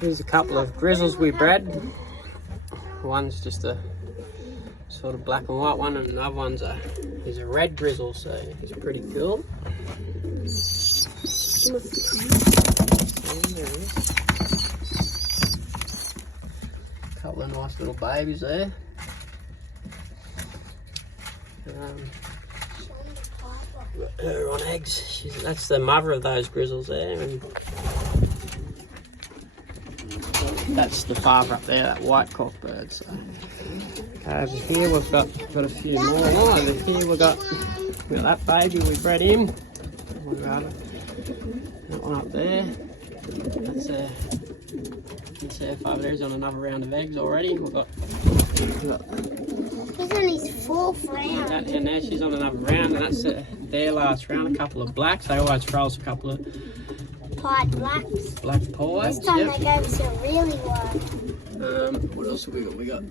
Here's a couple of grizzles we bred. One's just a sort of black and white one, and another one's he's a red grizzle, so he's pretty cool. Couple of nice little babies there. Her on eggs. That's the mother of those grizzles there, and that's the father up there, that white cockbird. So over here we've got a few more. Over here we've got that baby we bred him. That one up there. That's her father there. He's on another round of eggs already. We've got he's on his fourth round. That hen there, she's on another round, and that's their last round. A couple of blacks. They always throws a couple of Pied blacks. black pies. This time they gave us a really one. What else have we got? We got.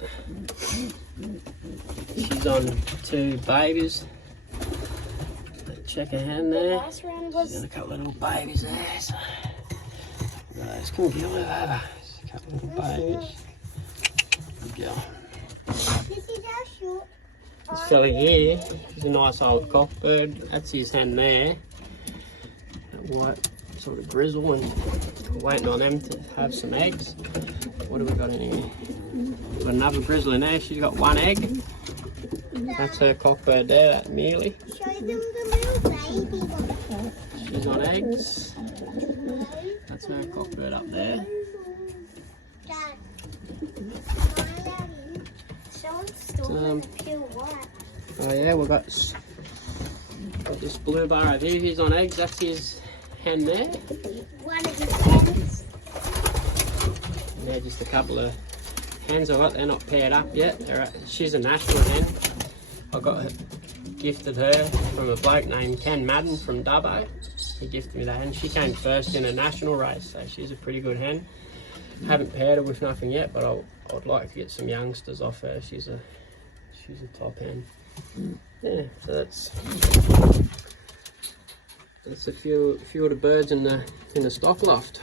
She's on two babies. Check her hen there. Last round She's was got a couple of little babies there. So. Nice, come here, move over. Just a couple of little babies. Good girl. this is our short. This fella here, he's a nice old cockbird. That's his hen there. That white sort of grizzle, and we're waiting on them to have some eggs. What have we got in here? We've got another grizzle in there. She's got one egg. That's her cockbird there, that Mealy. Show them the little baby one. She's on eggs. That's her cockbird up there. Dad, someone's stolen a pure white. Oh yeah, we've got this blue bar over here. He's on eggs. That's his hen there. One of his hens. And they're just a couple of hens I've got. They're not paired up yet. She's a national hen. I gifted her from a bloke named Ken Madden from Dubbo. He gifted me that hen. She came first in a national race, so she's a pretty good hen. Haven't paired her with nothing yet, but I'd like to get some youngsters off her. She's a top hen. Yeah, so that's a few of the birds in the stock loft.